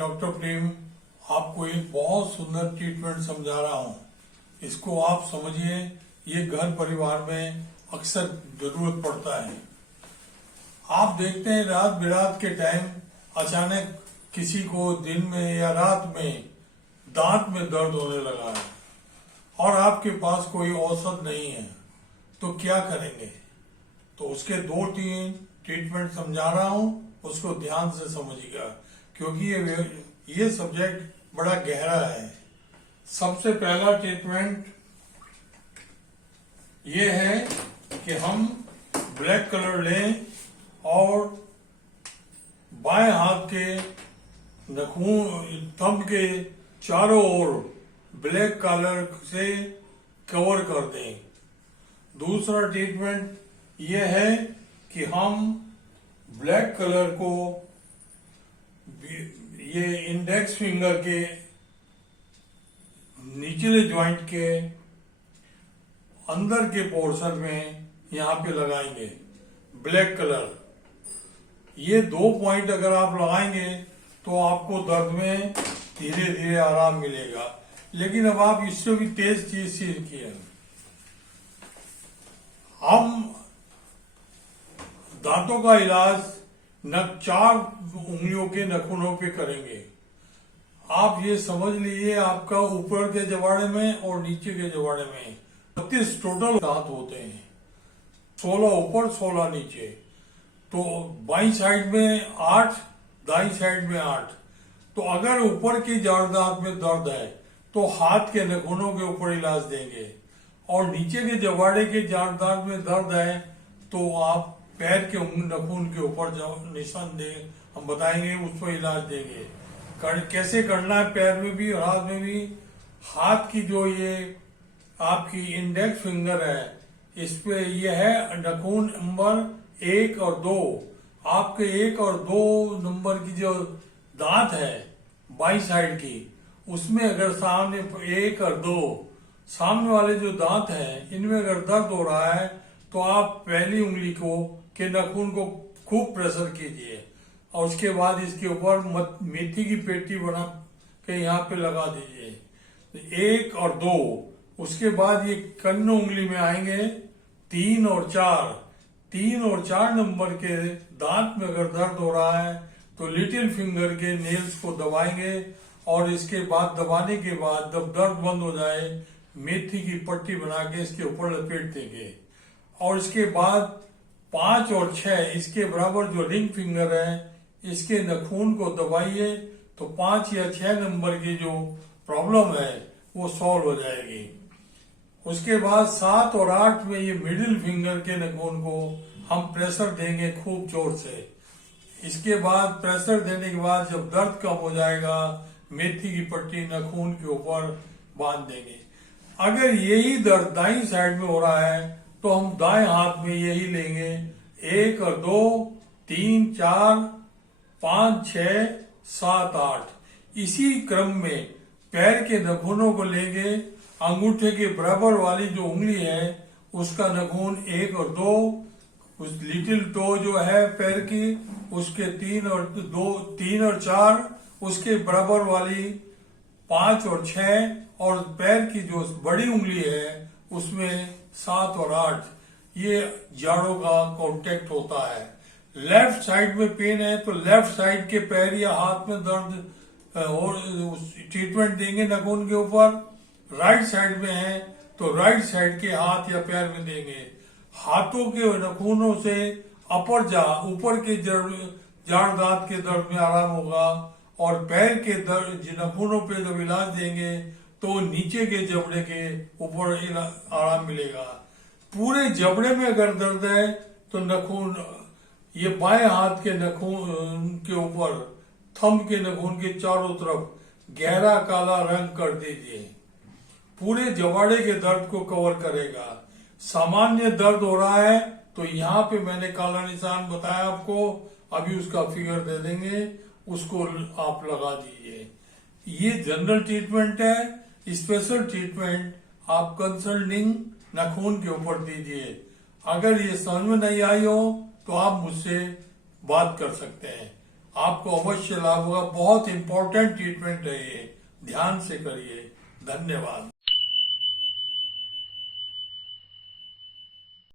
Doctor प्रेम आपको एक बहुत सुंदर ट्रीटमेंट समझा रहा हूँ। इसको आप समझिए, ये घर परिवार में अक्सर जरूरत पड़ता है। आप देखते हैं रात बिरात के टाइम अचानक किसी को दिन में या रात में दांत में दर्द होने लगा है और आपके पास कोई औषध नहीं है, तो क्या करेंगे? तो उसके 2-3 ट्रीटमेंट समझा रहा हूँ, उसको ध्यान से समझिएगा क्योंकि ये सब्जेक्ट बड़ा गहरा है। सबसे पहला ट्रीटमेंट ये है कि हम ब्लैक कलर लें और बाएं हाथ के नाखून थंब के चारों ओर ब्लैक कलर से कवर कर दें। दूसरा ट्रीटमेंट ये है कि हम ब्लैक कलर को ये इंडेक्स फिंगर के निचले जॉइंट के अंदर के पोर्शन में यहाँ पे लगाएंगे ब्लैक कलर। ये 2 पॉइंट अगर आप लगाएंगे तो आपको दर्द में धीरे धीरे आराम मिलेगा। लेकिन अब आप इससे भी तेज चीज सीखिए। हम दांतों का इलाज 4 उंगलियों के नाखूनों पे करेंगे। आप ये समझ लीजिए, आपका ऊपर के जबाड़े में और नीचे के जबाड़े में 32 टोटल दांत होते हैं, 16 ऊपर 16 नीचे। तो बाईं साइड में 8, दाईं साइड में 8। तो अगर ऊपर की जाड़ दांत में दर्द है तो हाथ के नाखूनों के ऊपर इलाज देंगे, और नीचे के जबाड़े के जाड़ दांत में दर्द है तो आप पैर के नाखून के ऊपर निशान दे, हम बताएंगे, उस पर इलाज देंगे। कैसे करना है पैर में भी और हाथ में भी। हाथ की जो ये आपकी इंडेक्स फिंगर है, इस पे ये है नाखून नंबर 1 और 2। आपके 1 और 2 नंबर की जो दांत है बाई साइड की, उसमें अगर सामने 1 और 2 सामने वाले जो दांत हैं, इनमें अगर दर्द हो रहा है तो आप पहली उंगली के नाखून को खूब प्रेशर कीजिए और उसके बाद इसके ऊपर मेथी की पेटी बना के यहाँ पे लगा दीजिए। 1 और 2, उसके बाद ये कन्नो उंगली में आएंगे 3 और 4। 3 और 4 नंबर के दांत में अगर दर्द हो रहा है तो लिटिल फिंगर के नेल्स को दबाएंगे और इसके बाद दबाने के बाद जब दर्द बंद हो जाए मेथी की पट्टी बना के इसके ऊपर लपेट देंगे। और इसके बाद 5 और 6 इसके बराबर जो रिंग फिंगर है, इसके नाखून को दबाइए तो 5 या 6 नंबर की जो प्रॉब्लम है वो सॉल्व हो जाएगी। उसके बाद 7 और 8 में ये मिडिल फिंगर के नाखून को हम प्रेशर देंगे खूब जोर से। इसके बाद प्रेशर देने के बाद जब दर्द कम हो जाएगा, मेथी की पट्टी नाखून के ऊपर बांध देंगे। अगर यही दर्द दाईं साइड में हो रहा है तो हम दाएं हाथ में यही लेंगे 1 और 2, 3, 4, 5, 6, 7, 8। इसी क्रम में पैर के नाखूनों को लेंगे। अंगूठे के बराबर वाली जो उंगली है उसका नाखून 1 और 2, उस लिटिल टो जो है पैर की उसके 3 और 4, उसके बराबर वाली 5 और 6, और पैर की जो बड़ी उंगली है उसमें 7 और 8। ये जाड़ों का कांटेक्ट होता है। लेफ्ट साइड में पेन है तो लेफ्ट साइड के पैर या हाथ में दर्द और ट्रीटमेंट देंगे नाखून के ऊपर। राइट साइड में है तो राइट साइड के हाथ या पैर में देंगे। हाथों के नाखूनों से ऊपर के जाड़ दांत के दर्द में आराम होगा, और पैर के नाखूनों पे जब इलाज देंगे तो नीचे के जबड़े के ऊपर आराम मिलेगा। पूरे जबड़े में अगर दर्द है तो नाखून ये बाएं हाथ के नाखून के ऊपर थंब के नाखून के चारों तरफ गहरा काला रंग कर दीजिए। पूरे जबाड़े के दर्द को कवर करेगा। सामान्य दर्द हो रहा है तो यहाँ पे मैंने काला निशान बताया आपको, अभी उसका फिगर दे देंगे, उसको आप लगा दीजिए। ये जनरल ट्रीटमेंट है। स्पेशल ट्रीटमेंट आप कंसल्टिंग नाखून के ऊपर दीजिए। अगर ये समझ में नहीं आई हो तो आप मुझसे बात कर सकते हैं। आपको अवश्य लाभ होगा। बहुत इंपॉर्टेंट ट्रीटमेंट है ये, ध्यान से करिए। धन्यवाद।